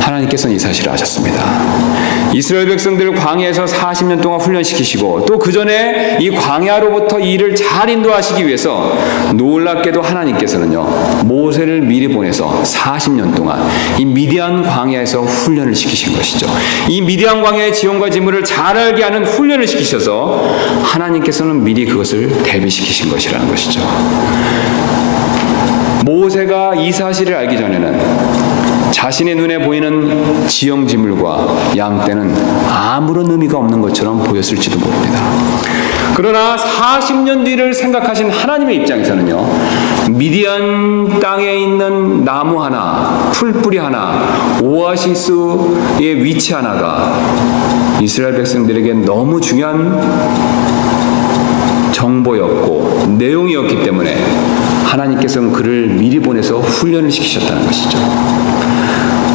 하나님께서는 이 사실을 아셨습니다. 이스라엘 백성들을 광야에서 40년 동안 훈련시키시고 또 그 전에 이 광야로부터 이 일을 잘 인도하시기 위해서 놀랍게도 하나님께서는요, 모세를 미리 보내서 40년 동안 이 미디안 광야에서 훈련을 시키신 것이죠. 이 미디안 광야의 지형과 지물을 잘 알게 하는 훈련을 시키셔서 하나님께서는 미리 그것을 대비시키신 것이라는 것이죠. 모세가 이 사실을 알기 전에는 자신의 눈에 보이는 지형지물과 양떼는 아무런 의미가 없는 것처럼 보였을지도 모릅니다. 그러나 40년 뒤를 생각하신 하나님의 입장에서는요, 미디안 땅에 있는 나무 하나, 풀뿌리 하나, 오아시스의 위치 하나가 이스라엘 백성들에게 너무 중요한 정보였고 내용이었기 때문에 하나님께서는 그를 미리 보내서 훈련을 시키셨다는 것이죠.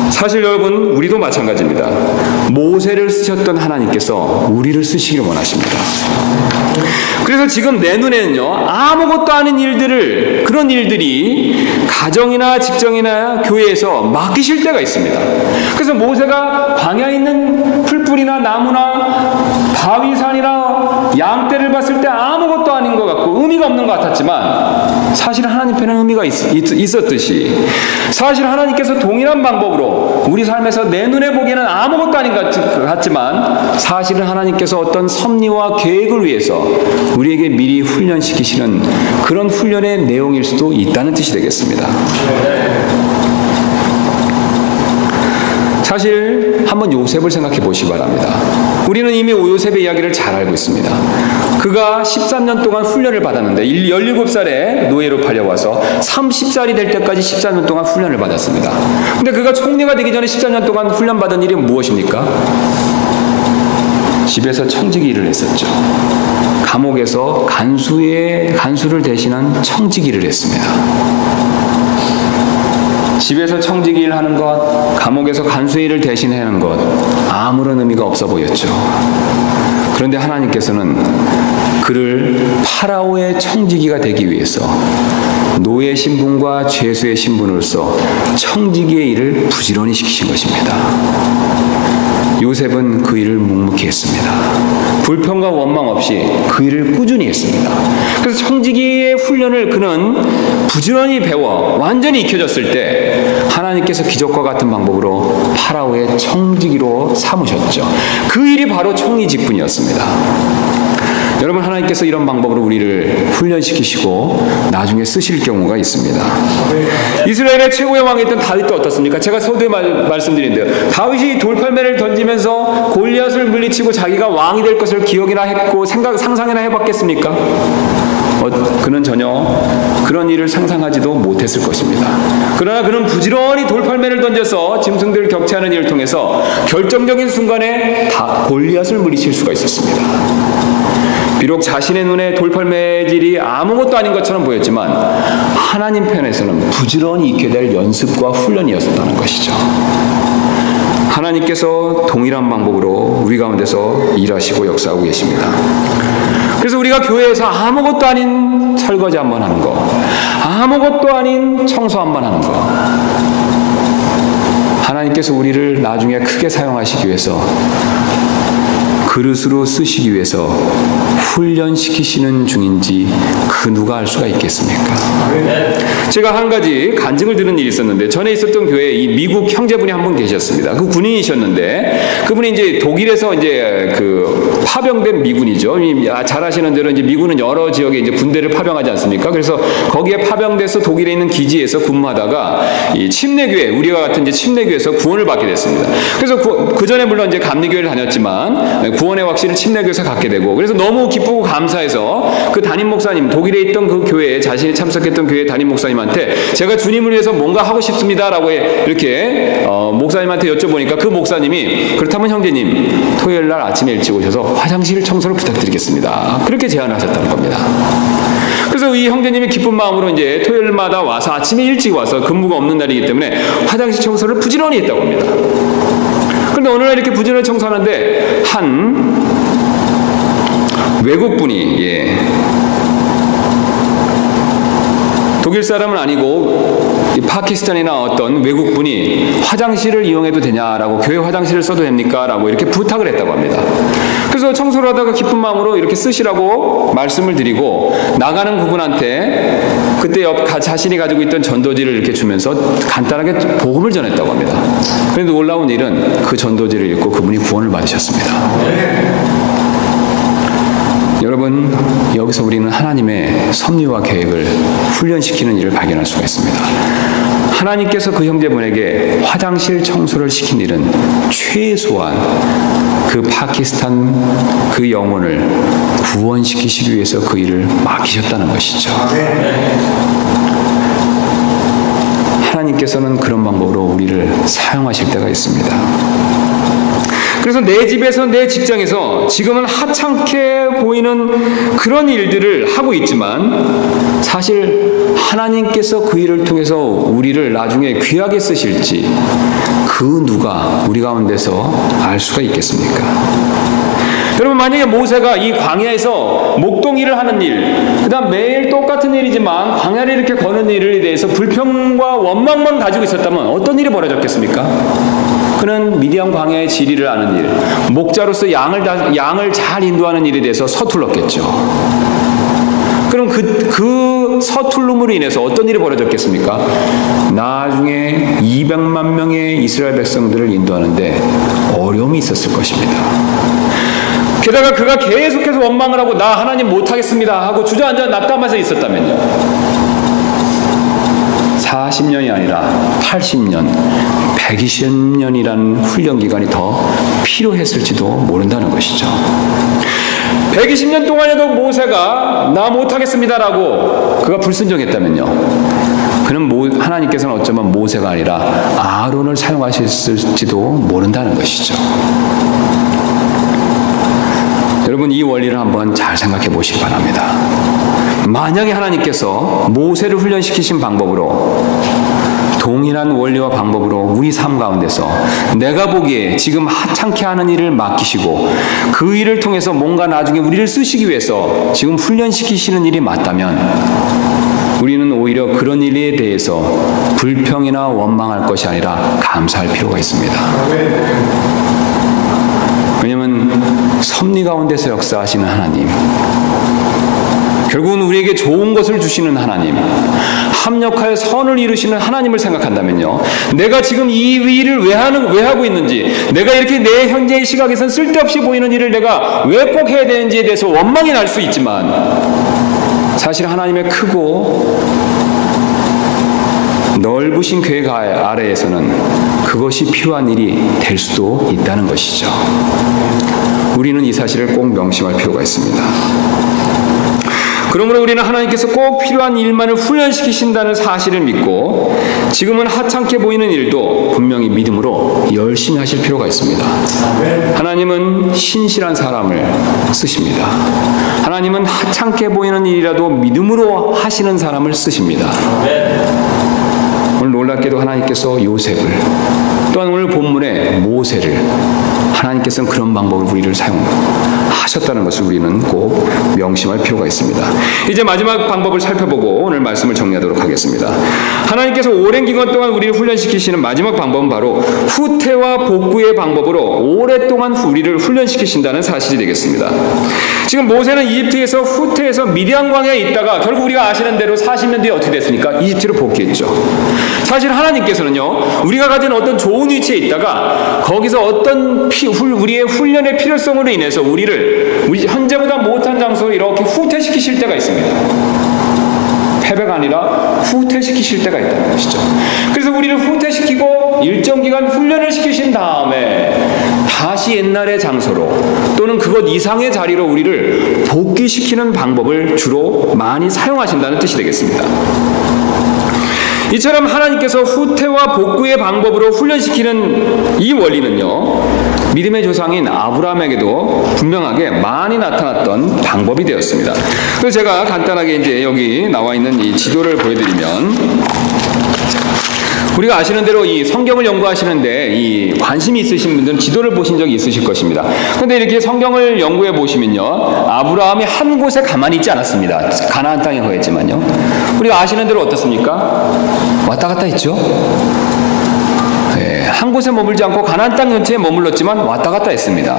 사실 여러분, 우리도 마찬가지입니다. 모세를 쓰셨던 하나님께서 우리를 쓰시기를 원하십니다. 그래서 지금 내 눈에는요, 아무것도 아닌 일들을, 그런 일들이 가정이나 직장이나 교회에서 맡기실 때가 있습니다. 그래서 모세가 광야에 있는 풀뿌리나 나무나 바위산이나 양떼를 봤을 때 아무것도 아닌 것 같고 의미가 없는 것 같았지만, 사실 하나님 편에는 의미가 있었듯이 사실 하나님께서 동일한 방법으로 우리 삶에서 내 눈에 보기에는 아무것도 아닌 것 같지만 사실은 하나님께서 어떤 섭리와 계획을 위해서 우리에게 미리 훈련시키시는 그런 훈련의 내용일 수도 있다는 뜻이 되겠습니다. 사실 한번 요셉을 생각해 보시기 바랍니다. 우리는 이미 요셉의 이야기를 잘 알고 있습니다. 그가 13년 동안 훈련을 받았는데 17살에 노예로 팔려와서 30살이 될 때까지 14년 동안 훈련을 받았습니다. 근데 그가 총리가 되기 전에 14년 동안 훈련받은 일이 무엇입니까? 집에서 청지기 일을 했었죠. 감옥에서 간수를 대신한 청지기 일을 했습니다. 집에서 청지기 일을 하는 것, 감옥에서 간수 일을 대신하는 것, 아무런 의미가 없어 보였죠. 그런데 하나님께서는 그를 파라오의 청지기가 되기 위해서 노예 신분과 죄수의 신분으로서 청지기의 일을 부지런히 시키신 것입니다. 요셉은 그 일을 묵묵히 했습니다. 불평과 원망 없이 그 일을 꾸준히 했습니다. 그래서 청지기의 훈련을 그는 부지런히 배워 완전히 익혀졌을 때 하나님께서 기적과 같은 방법으로 파라오의 청지기로 삼으셨죠. 그 일이 바로 총리 직분이었습니다. 여러분, 하나님께서 이런 방법으로 우리를 훈련시키시고 나중에 쓰실 경우가 있습니다. 이스라엘의 최고의 왕이었던 다윗도 어떻습니까? 제가 서두에 말씀드린데요, 다윗이 돌팔매를 던지면서 골리앗을 물리치고 자기가 왕이 될 것을 기억이나 했고 상상이나 해봤겠습니까? 그는 전혀 그런 일을 상상하지도 못했을 것입니다. 그러나 그는 부지런히 돌팔매를 던져서 짐승들을 격퇴하는 일을 통해서 결정적인 순간에 다 골리앗을 물리칠 수가 있었습니다. 비록 자신의 눈에 돌팔매질이 아무것도 아닌 것처럼 보였지만 하나님 편에서는 부지런히 익게 될 연습과 훈련이었다는 것이죠. 하나님께서 동일한 방법으로 우리 가운데서 일하시고 역사하고 계십니다. 그래서 우리가 교회에서 아무것도 아닌 설거지 한번 하는 거, 아무것도 아닌 청소 한번 하는 거, 하나님께서 우리를 나중에 크게 사용하시기 위해서 그릇으로 쓰시기 위해서 훈련시키시는 중인지 그 누가 알 수가 있겠습니까? 제가 한 가지 간증을 들은 일이 있었는데, 전에 있었던 교회에 이 미국 형제분이 한 분 계셨습니다. 그 군인이셨는데 그분이 이제 독일에서 이제 그 파병된 미군이죠. 잘 아시는 대로 이제 미군은 여러 지역에 이제 군대를 파병하지 않습니까? 그래서 거기에 파병돼서 독일에 있는 기지에서 근무하다가 이 침례교회, 우리와 같은 이제 침례교회에서 구원을 받게 됐습니다. 그래서 그 전에 물론 이제 감리교회를 다녔지만 구원의 확신을 침례교회에서 갖게 되고, 그래서 너무 기쁘고 감사해서 그 담임 목사님, 독일에 있던 그 교회에, 자신이 참석했던 교회 담임 목사님한테 제가 주님을 위해서 뭔가 하고 싶습니다라고 이렇게 목사님한테 여쭤보니까 그 목사님이 그렇다면 형제님 토요일 날 아침에 일찍 오셔서 화장실 청소를 부탁드리겠습니다. 그렇게 제안을 하셨다는 겁니다. 그래서 이 형제님이 기쁜 마음으로 이제 토요일마다 와서 아침에 일찍 와서 근무가 없는 날이기 때문에 화장실 청소를 부지런히 했다고 합니다. 그런데 어느 날 이렇게 부지런히 청소하는데 한 외국분이, 독일 사람은 아니고 파키스탄이나 어떤 외국분이 화장실을 이용해도 되냐라고, 교회 화장실을 써도 됩니까? 라고 이렇게 부탁을 했다고 합니다. 그래서 청소를 하다가 기쁜 마음으로 이렇게 쓰시라고 말씀을 드리고 나가는 그분한테 그때 자신이 가지고 있던 전도지를 이렇게 주면서 간단하게 복음을 전했다고 합니다. 그런데 놀라운 일은 그 전도지를 읽고 그분이 구원을 받으셨습니다. 여러분, 여기서 우리는 하나님의 섭리와 계획을 훈련시키는 일을 발견할 수가 있습니다. 하나님께서 그 형제분에게 화장실 청소를 시킨 일은 최소한 그 파키스탄 그 영혼을 구원시키시기 위해서 그 일을 맡기셨다는 것이죠. 하나님께서는 그런 방법으로 우리를 사용하실 때가 있습니다. 그래서 내 집에서, 내 직장에서 지금은 하찮게 보이는 그런 일들을 하고 있지만 사실 하나님께서 그 일을 통해서 우리를 나중에 귀하게 쓰실지 그 누가 우리 가운데서 알 수가 있겠습니까? 여러분, 만약에 모세가 이 광야에서 목동일을 하는 일, 그 다음 매일 똑같은 일이지만 광야를 이렇게 거는 일에 대해서 불평과 원망만 가지고 있었다면 어떤 일이 벌어졌겠습니까? 그는 미디안 광야의 지리를 아는 일, 목자로서 양을 잘 인도하는 일에 대해서 서툴렀겠죠. 그럼 그 서툴름으로 인해서 어떤 일이 벌어졌겠습니까? 나중에 200만 명의 이스라엘 백성들을 인도하는데 어려움이 있었을 것입니다. 게다가 그가 계속해서 원망을 하고 나 하나님 못하겠습니다 하고 주저앉아 낙담해서 있었다면요, 40년이 아니라 80년, 120년이라는 훈련 기간이 더 필요했을지도 모른다는 것이죠. 120년 동안에도 모세가 나 못하겠습니다라고 그가 불순종했다면요, 그는 하나님께서는 어쩌면 모세가 아니라 아론을 사용하셨을지도 모른다는 것이죠. 여러분, 이 원리를 한번 잘 생각해 보시기 바랍니다. 만약에 하나님께서 모세를 훈련시키신 방법으로, 동일한 원리와 방법으로 우리 삶 가운데서 내가 보기에 지금 하찮게 하는 일을 맡기시고 그 일을 통해서 뭔가 나중에 우리를 쓰시기 위해서 지금 훈련시키시는 일이 맞다면 우리는 오히려 그런 일에 대해서 불평이나 원망할 것이 아니라 감사할 필요가 있습니다. 왜냐하면 섭리 가운데서 역사하시는 하나님, 결국은 우리에게 좋은 것을 주시는 하나님, 합력하여 선을 이루시는 하나님을 생각한다면요, 내가 지금 이 일을 왜 하고 있는지, 내가 이렇게 내 현재의 시각에선 쓸데없이 보이는 일을 내가 왜 꼭 해야 되는지에 대해서 원망이 날 수 있지만 사실 하나님의 크고 넓으신 계획 아래에서는 그것이 필요한 일이 될 수도 있다는 것이죠. 우리는 이 사실을 꼭 명심할 필요가 있습니다. 그러므로 우리는 하나님께서 꼭 필요한 일만을 훈련시키신다는 사실을 믿고 지금은 하찮게 보이는 일도 분명히 믿음으로 열심히 하실 필요가 있습니다. 하나님은 신실한 사람을 쓰십니다. 하나님은 하찮게 보이는 일이라도 믿음으로 하시는 사람을 쓰십니다. 오늘 놀랍게도 하나님께서 요셉을, 또한 오늘 본문의 모세를, 하나님께서는 그런 방법으로 우리를 사용하셨다는 것을 우리는 꼭 명심할 필요가 있습니다. 이제 마지막 방법을 살펴보고 오늘 말씀을 정리하도록 하겠습니다. 하나님께서 오랜 기간 동안 우리를 훈련시키시는 마지막 방법은 바로 후퇴와 복구의 방법으로 오랫동안 우리를 훈련시키신다는 사실이 되겠습니다. 지금 모세는 이집트에서 후퇴해서 미디안 광야에 있다가 결국 우리가 아시는 대로 40년 뒤에 어떻게 됐습니까? 이집트로 복귀했죠. 사실 하나님께서는요, 우리가 가진 어떤 좋은 위치에 있다가 거기서 어떤 우리의 훈련의 필요성으로 인해서 우리 현재보다 못한 장소로 이렇게 후퇴시키실 때가 있습니다. 패배가 아니라 후퇴시키실 때가 있다는 것이죠. 그래서 우리를 후퇴시키고 일정 기간 훈련을 시키신 다음에 다시 옛날의 장소로 또는 그것 이상의 자리로 우리를 복귀시키는 방법을 주로 많이 사용하신다는 뜻이 되겠습니다. 이처럼 하나님께서 후퇴와 복구의 방법으로 훈련시키는 이 원리는요, 믿음의 조상인 아브라함에게도 분명하게 많이 나타났던 방법이 되었습니다. 그래서 제가 간단하게 이제 여기 나와 있는 이 지도를 보여드리면, 우리가 아시는 대로 이 성경을 연구하시는데 이 관심이 있으신 분들은 지도를 보신 적이 있으실 것입니다. 그런데 이렇게 성경을 연구해 보시면요, 아브라함이 한 곳에 가만히 있지 않았습니다. 가나안 땅에 거했지만요, 우리가 아시는 대로 어떻습니까? 왔다 갔다 했죠. 한 곳에 머물지 않고 가나안 땅 전체에 머물렀지만 왔다 갔다 했습니다.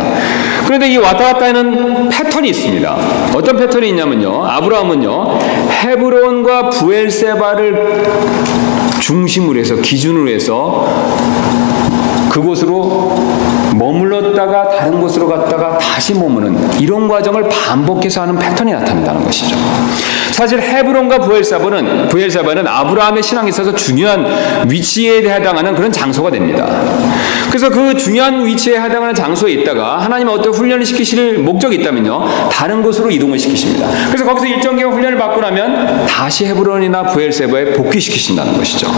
그런데 이 왔다 갔다에는 패턴이 있습니다. 어떤 패턴이 있냐면요, 아브라함은요, 헤브론과 브엘세바를 중심으로 해서, 기준으로 해서 그곳으로 머물렀다가 다른 곳으로 갔다가 다시 머무는 이런 과정을 반복해서 하는 패턴이 나타난다는 것이죠. 사실 헤브론과 브엘세바는 아브라함의 신앙에 있어서 중요한 위치에 해당하는 그런 장소가 됩니다. 그래서 그 중요한 위치에 해당하는 장소에 있다가 하나님이 어떤 훈련을 시키실 목적이 있다면요, 다른 곳으로 이동을 시키십니다. 그래서 거기서 일정 기간 훈련을 받고 나면 다시 헤브론이나 브엘세바에 복귀시키신다는 것이죠.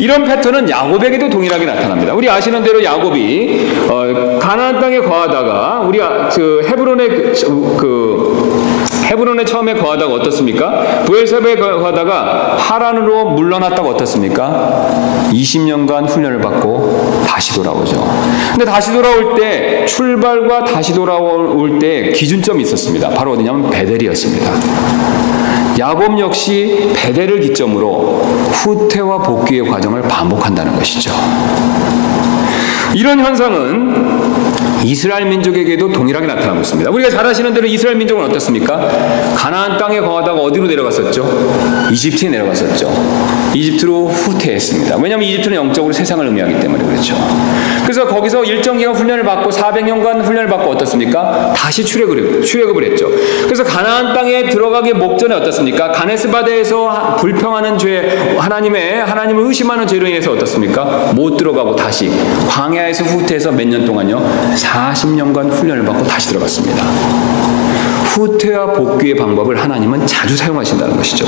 이런 패턴은 야곱에게도 동일하게 나타납니다. 우리 아시는 대로 야곱이 가나안 땅에 거하다가 우리가 헤브론에 처음에 거하다가 어떻습니까? 브엘세바에 거하다가 하란으로 물러났다가 어떻습니까? 20년간 훈련을 받고 다시 돌아오죠. 근데 다시 돌아올 때, 출발과 다시 돌아올 때 기준점이 있었습니다. 바로 어디냐면 베델이었습니다. 야곱 역시 베델을 기점으로 후퇴와 복귀의 과정을 반복한다는 것이죠. 이런 현상은 이스라엘 민족에게도 동일하게 나타나고 있습니다. 우리가 잘 아시는 대로 이스라엘 민족은 어떻습니까? 가나안 땅에 거하다가 어디로 내려갔었죠? 이집트에 내려갔었죠. 이집트로 후퇴했습니다. 왜냐하면 이집트는 영적으로 세상을 의미하기 때문에 그렇죠. 그래서 거기서 일정 기간 훈련을 받고 400년간 훈련을 받고 어떻습니까? 다시 출애굽을 했죠. 그래서 가나안 땅에 들어가기 목전에 어떻습니까? 가네스 바다에서 불평하는 죄, 하나님을 의심하는 죄로 인해서 어떻습니까? 못 들어가고 다시 광야에서 후퇴해서 몇 년 동안요, 40년간 훈련을 받고 다시 들어갔습니다. 후퇴와 복귀의 방법을 하나님은 자주 사용하신다는 것이죠.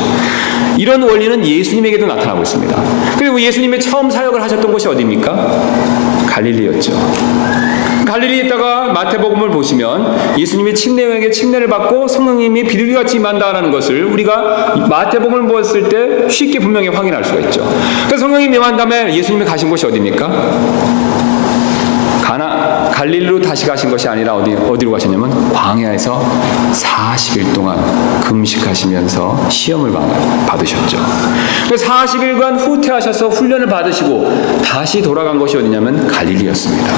이런 원리는 예수님에게도 나타나고 있습니다. 그리고 예수님의 처음 사역을 하셨던 곳이 어디입니까? 갈릴리였죠. 갈릴리에 있다가 마태복음을 보시면 예수님이 침례에게 침례를 받고 성령님이 비둘기같이 임한다라는 것을 우리가 마태복음을 보았을 때 쉽게 분명히 확인할 수가 있죠. 그래서 성령님이 임한 다음에 예수님이 가신 곳이 어디입니까? 갈릴리로 다시 가신 것이 아니라 어디로 가셨냐면 광야에서 40일 동안 금식하시면서 시험을 받으셨죠. 그래서 40일간 후퇴하셔서 훈련을 받으시고 다시 돌아간 것이 어디냐면 갈릴리였습니다.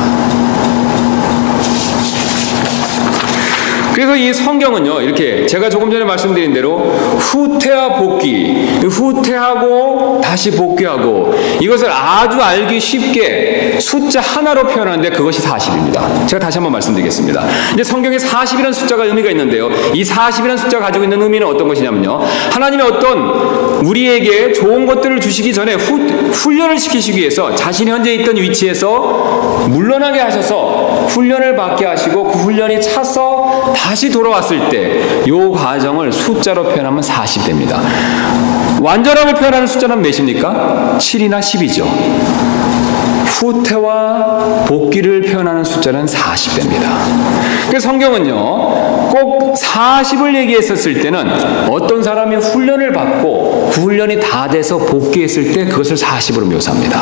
그래서 이 성경은요, 이렇게 제가 조금 전에 말씀드린 대로 후퇴와 복귀, 후퇴하고 다시 복귀하고, 이것을 아주 알기 쉽게 숫자 하나로 표현하는데 그것이 40입니다. 제가 다시 한번 말씀드리겠습니다. 이제 성경에 40이라는 숫자가 의미가 있는데요, 이 40이라는 숫자가 가지고 있는 의미는 어떤 것이냐면요, 하나님의 어떤 우리에게 좋은 것들을 주시기 전에 훈련을 시키시기 위해서 자신이 현재 있던 위치에서 물러나게 하셔서 훈련을 받게 하시고, 그 훈련이 차서 다시 돌아왔을 때 이 과정을 숫자로 표현하면 40됩니다. 완전함을 표현하는 숫자는 몇입니까? 7이나 10이죠. 후퇴와 복귀를 표현하는 숫자는 40됩니다. 그래서 성경은요, 꼭 40을 얘기했었을 때는 어떤 사람이 훈련을 받고 그 훈련이 다 돼서 복귀했을 때 그것을 40으로 묘사합니다.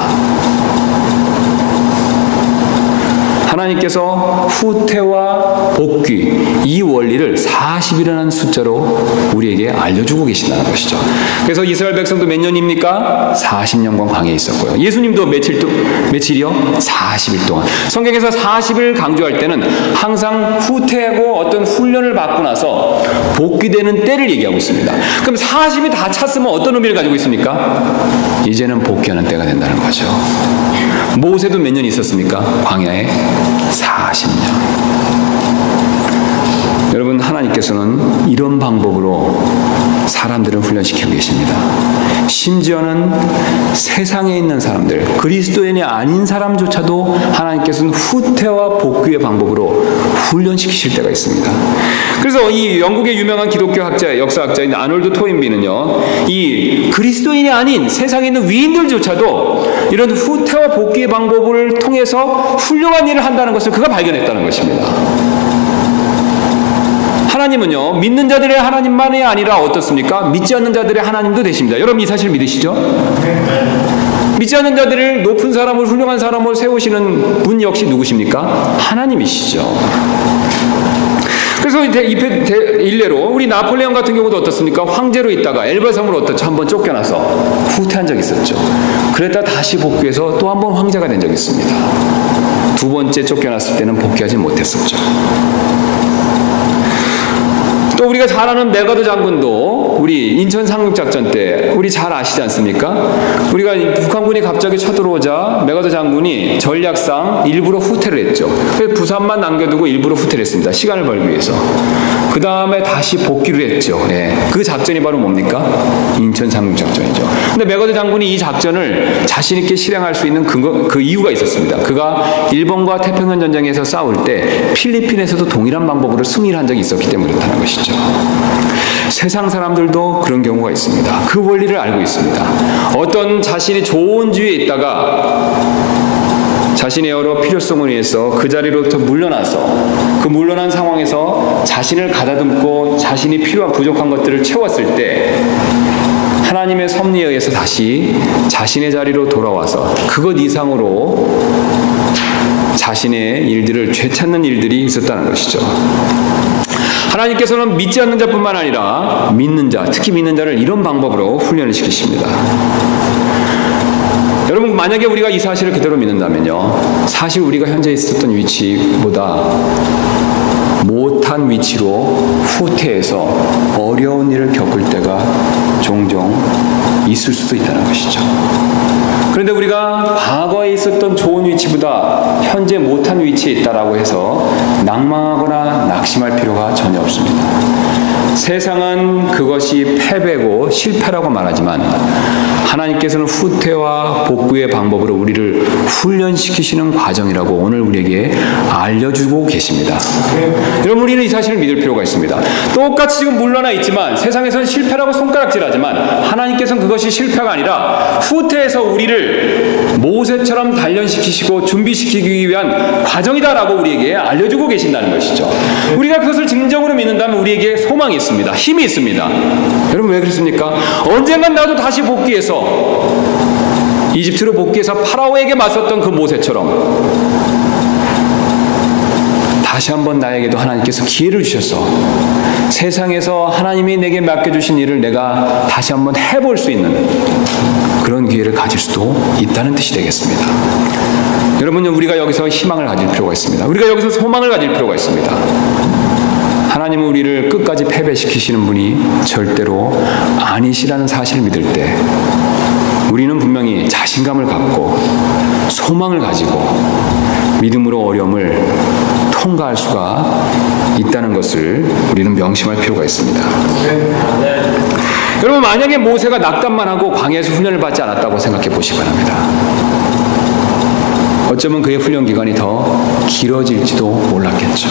하나님께서 후퇴와 복귀, 이 원리를 40이라는 숫자로 우리에게 알려주고 계신다는 것이죠. 그래서 이스라엘 백성도 몇 년입니까? 40년간 광야에 있었고요. 예수님도 며칠이요? 40일 동안. 성경에서 40을 강조할 때는 항상 후퇴하고 어떤 훈련을 받고 나서 복귀되는 때를 얘기하고 있습니다. 그럼 40이 다 찼으면 어떤 의미를 가지고 있습니까? 이제는 복귀하는 때가 된다는 거죠. 모세도 몇 년 있었습니까? 광야에 40년. 여러분, 하나님께서는 이런 방법으로 사람들을 훈련시키고 계십니다. 심지어는 세상에 있는 사람들, 그리스도인이 아닌 사람조차도 하나님께서는 후퇴와 복귀의 방법으로 훈련시키실 때가 있습니다. 그래서 이 영국의 유명한 기독교 학자, 역사학자인 아놀드 토인비는요, 이 그리스도인이 아닌 세상에 있는 위인들조차도 이런 후퇴와 복귀의 방법을 통해서 훌륭한 일을 한다는 것을 그가 발견했다는 것입니다. 하나님은요, 믿는 자들의 하나님만이 아니라 어떻습니까? 믿지 않는 자들의 하나님도 되십니다. 여러분 이 사실 믿으시죠? 믿지 않는 자들을 높은 사람을, 훌륭한 사람을 세우시는 분 역시 누구십니까? 하나님이시죠. 그래서 일례로 우리 나폴레옹 같은 경우도 어떻습니까? 황제로 있다가 엘바섬으로 어떻죠? 한번 쫓겨나서 후퇴한 적이 있었죠. 그랬다 다시 복귀해서 또 한 번 황제가 된 적이 있습니다. 두 번째 쫓겨났을 때는 복귀하지 못했었죠. 또 우리가 잘 아는 메가더 장군도 우리 인천 상륙작전 때 우리 잘 아시지 않습니까? 우리가 북한군이 갑자기 쳐들어오자 메가더 장군이 전략상 일부러 후퇴를 했죠. 그래서 부산만 남겨두고 일부러 후퇴를 했습니다. 시간을 벌기 위해서. 그 다음에 다시 복귀를 했죠. 네. 그 작전이 바로 뭡니까? 인천 상륙작전이죠. 근데 메가더 장군이 이 작전을 자신 있게 실행할 수 있는 그 이유가 있었습니다. 그가 일본과 태평양 전쟁에서 싸울 때 필리핀에서도 동일한 방법으로 승리를 한 적이 있었기 때문에 그렇다는 것이죠. 세상 사람들도 그런 경우가 있습니다. 그 원리를 알고 있습니다. 어떤 자신이 좋은 지위에 있다가 자신의 여러 필요성을 위해서 그 자리로부터 물러나서 그 물러난 상황에서 자신을 가다듬고 자신이 필요한 부족한 것들을 채웠을 때 하나님의 섭리에 의해서 다시 자신의 자리로 돌아와서 그것 이상으로 자신의 일들을 되찾는 일들이 있었다는 것이죠. 하나님께서는 믿지 않는 자뿐만 아니라 믿는 자, 특히 믿는 자를 이런 방법으로 훈련을 시키십니다. 여러분, 만약에 우리가 이 사실을 그대로 믿는다면요, 사실 우리가 현재 있었던 위치보다 못한 위치로 후퇴해서 어려운 일을 겪을 때가 종종 있을 수도 있다는 것이죠. 그런데 우리가 과거에 있었던 좋은 위치보다 현재 못한 위치에 있다라고 해서 낭망하거나 낙심할 필요가 전혀 없습니다. 세상은 그것이 패배고 실패라고 말하지만 하나님께서는 후퇴와 복구의 방법으로 우리를 훈련시키시는 과정이라고 오늘 우리에게 알려주고 계십니다. 여러분, 우리는 이 사실을 믿을 필요가 있습니다. 똑같이 지금 물러나 있지만 세상에서는 실패라고 손가락질하지만 하나님께서는 그것이 실패가 아니라 후퇴해서 우리를 모세처럼 단련시키시고 준비시키기 위한 과정이다라고 우리에게 알려주고 계신다는 것이죠. 우리가 그것을 진정으로 믿는다면 우리에게 소망이 있습니다. 힘이 있습니다. 여러분, 왜 그렇습니까? 언젠간 나도 다시 복귀해서 이집트로 복귀해서 파라오에게 맞섰던 그 모세처럼 다시 한번 나에게도 하나님께서 기회를 주셔서 세상에서 하나님이 내게 맡겨주신 일을 내가 다시 한번 해볼 수 있는 그런 기회를 가질 수도 있다는 뜻이 되겠습니다. 여러분, 우리가 여기서 희망을 가질 필요가 있습니다. 우리가 여기서 소망을 가질 필요가 있습니다. 하나님은 우리를 끝까지 패배시키시는 분이 절대로 아니시라는 사실을 믿을 때 우리는 분명히 자신감을 갖고 소망을 가지고 믿음으로 어려움을 통과할 수가 있다는 것을 우리는 명심할 필요가 있습니다. 여러분, 만약에 모세가 낙담만 하고 광야에서 훈련을 받지 않았다고 생각해 보시기 바랍니다. 어쩌면 그의 훈련 기간이 더 길어질지도 몰랐겠죠.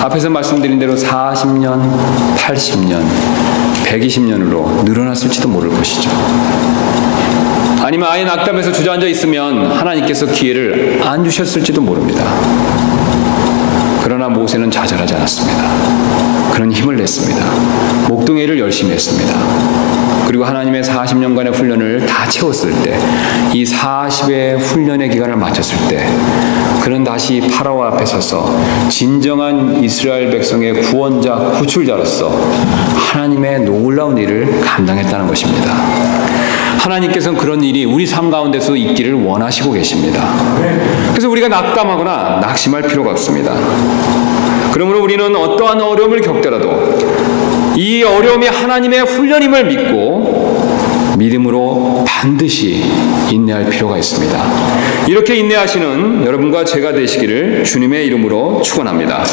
앞에서 말씀드린 대로 40년, 80년, 120년으로 늘어났을지도 모를 것이죠. 아니면 아예 낙담해서 주저앉아 있으면 하나님께서 기회를 안 주셨을지도 모릅니다. 그러나 모세는 좌절하지 않았습니다. 그런 힘을 냈습니다. 목동회를 열심히 했습니다. 그리고 하나님의 40년간의 훈련을 다 채웠을 때, 이 40의 훈련의 기간을 마쳤을 때 그는 다시 파라오 앞에 서서 진정한 이스라엘 백성의 구원자, 구출자로서 하나님의 놀라운 일을 감당했다는 것입니다. 하나님께서는 그런 일이 우리 삶 가운데서 있기를 원하시고 계십니다. 그래서 우리가 낙담하거나 낙심할 필요가 없습니다. 그러므로 우리는 어떠한 어려움을 겪더라도 이 어려움이 하나님의 훈련임을 믿고 믿음으로 반드시 인내할 필요가 있습니다. 이렇게 인내하시는 여러분과 제가 되시기를 주님의 이름으로 축원합니다.